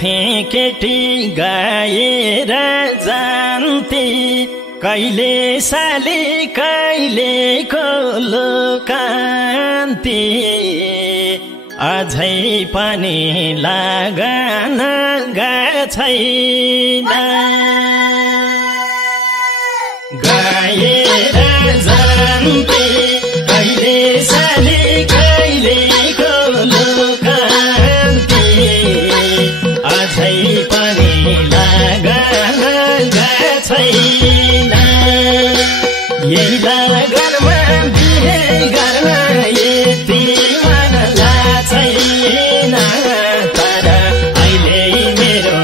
थिए केटी गाएर जान्थे कहिले साली कहिले कोलो कान्ति अझै पनि लगन छैन गाएर जान्थे कहिले साली कहिले कोलो कान्ति अझै पनि लगन छैन यही लगनमा बिहे गर्न यति मन छैन तर अहिले मेरो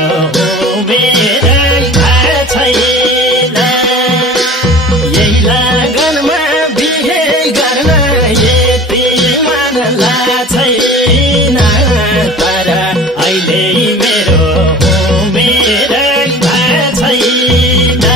उमेर छैन यही लगनमा बिहे गर्न यति मन छैन तर अहिले मेरो उमेर छैन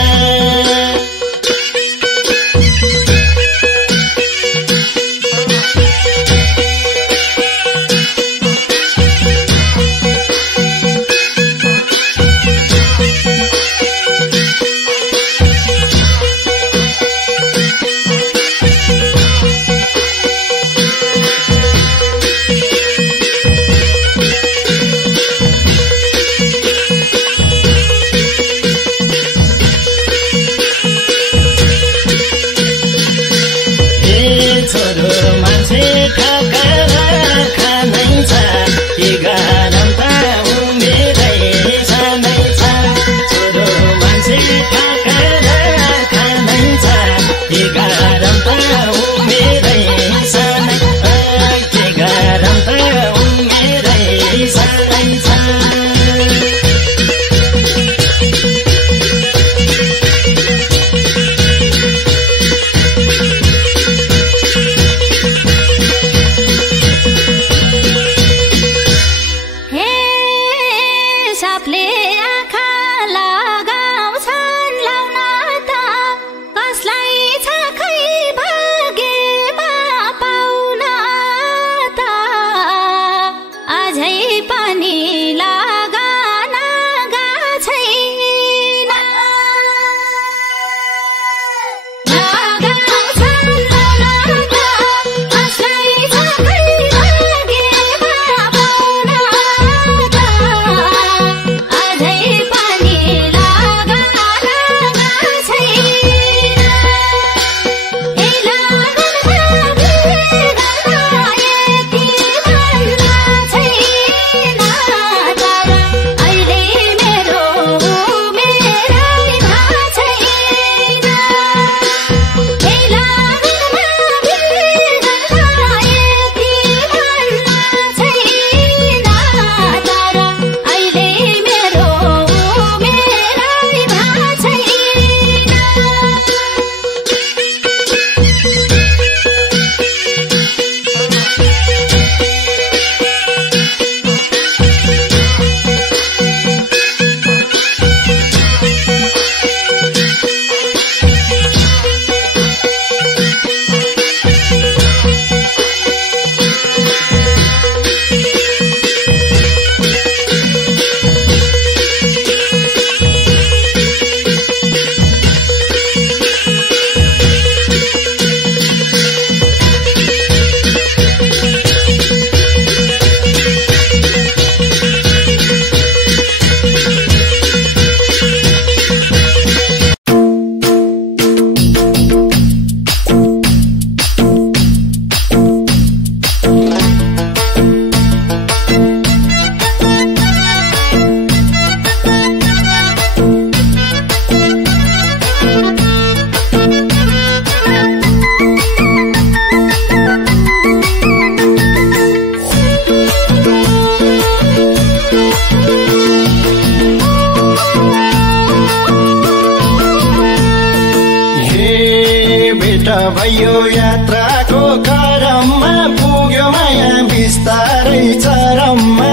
भयो यात्राको क्रममा पुग्यो माया बिस्तारै चरममा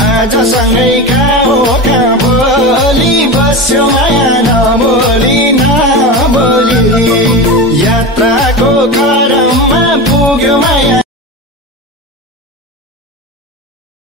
आजसँगै खाओ कहाँ बोली बस्यो माया नबोली यात्राको क्रममा पुग्यो माया